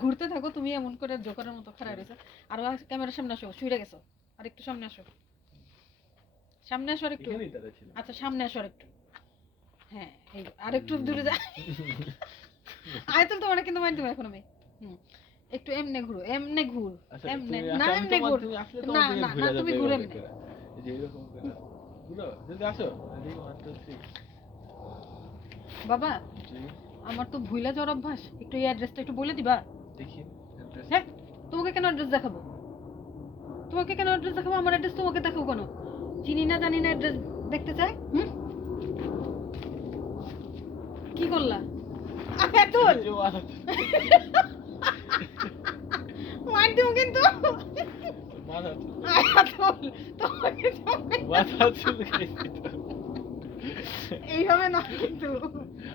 ঘুরতে থাকো তুমি এমন করে জোকারের মতো খাড়া রয়েছে। আর ক্যামেরার সামনে আসো, শুয়ে গেছো, আর একটু সামনে আসো, সামনে আসো আর একটু। আচ্ছা সামনে আসো আর একটু, হ্যাঁ এই আর একটু দূরে যা। আয়তল তোমার কিন্তু মাইন্ড এখন আমি একটু এমনে ঘুরো, এমনে ঘুর, এমনে না, এমনে ঘুর, না না না তুমি ঘুরে এমনে, এই যে এরকম করে ঘুরো যদি আসো। রেডি 1 2 3। বাবা আমার তো ভুইলা যাওয়ার অভ্যাস, একটু এই অ্যাড্রেসটা একটু বলে দিবা। দেখি অ্যাড্রেস। হ্যাঁ তোমাকে কেন অ্যাড্রেস দেখাবো, তোমাকে কেন অ্যাড্রেস দেখাবো, আমার অ্যাড্রেস তোমাকে দেখাবো কেন? চিনি না জানি না অ্যাড্রেস দেখতে চাই। কি করলা আয়াতুল? মার দিও কিন্তু আয়াতুল, তোমাকে এইভাবে না কিন্তু।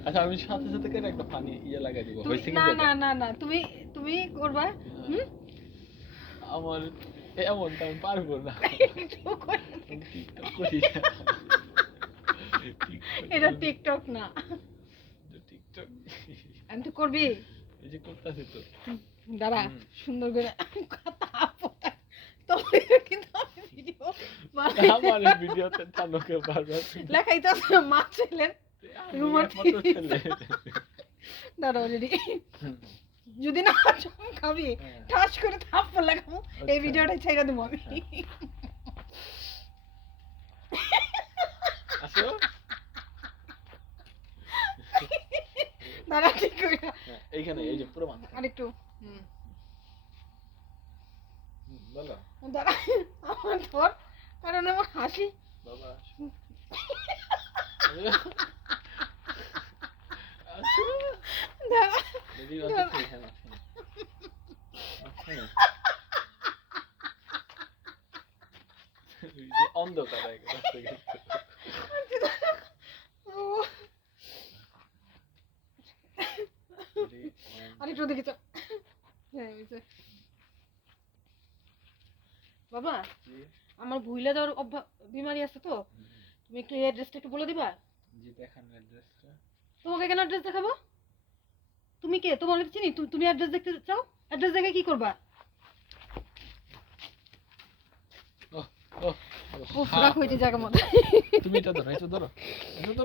আচ্ছা আমি সাথে সাথে করে একটা পানি ইয়ে লাগাই দিব, হইছে কি? না না না না তুমি তুমি করবা। আমার এমনটা আমি পারবো না। এটা টিকটক না, টিকটক আমি তো করবি। এই যে করতেছি তো, দাঁড়া সুন্দর করে কথা বলা, তো কিন্তু আমি ভিডিও আমার ভিডিওতে চালকে বারবার লেখাই তো মা ছিলেন রুমার ছেলে। দাঁড়া রেডি, যদি না খাবি ঠাস করে থাপ্পড় লাগাবো, এই ভিডিওটা ছেড়ে দেবো আমি। আসো দাঁড়া ঠিক করে এইখানে এই যে পুরো মাথা আরেকটু বলো। দাঁড়া আমার ধর, কারণ আমার হাসি বাবা দাঁড়া রেডি আছে এখানে অন্ধকার হয়ে গেছে। আরেকটু দেখি তো। হ্যাঁ বাবা আমার ভুইলা যাওয়ার বিমারি আছে তো, তুমি একটু এই অ্যাড্রেসটা একটু বলে দিবা। জি দেখান অ্যাড্রেসটা। তোমাকে কেন অ্যাড্রেস দেখাবো, তুমি কে, তোমাকে চিনি, তুমি অ্যাড্রেস দেখতে চাও, অ্যাড্রেস দেখে কি করবা? ও ও রাখো এই জায়গা মতো, তুমি এটা ধরো, এটা ধরো, এটা ধরো।